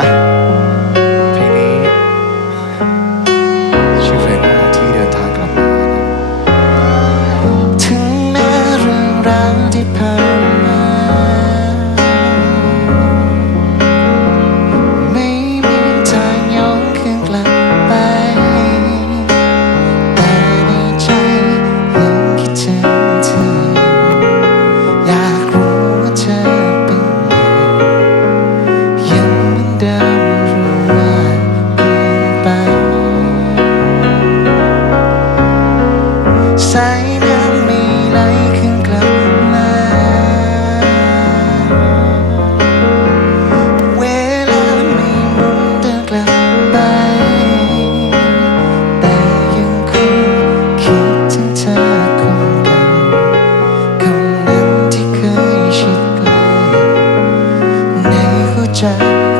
Ah. time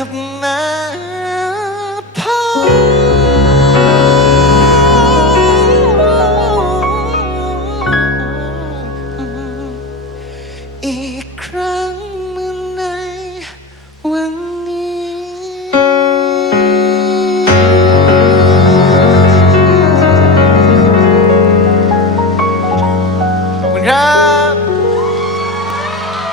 ับมาอีกครั้งเมื่อในวันนี้ ขอบคุณครับ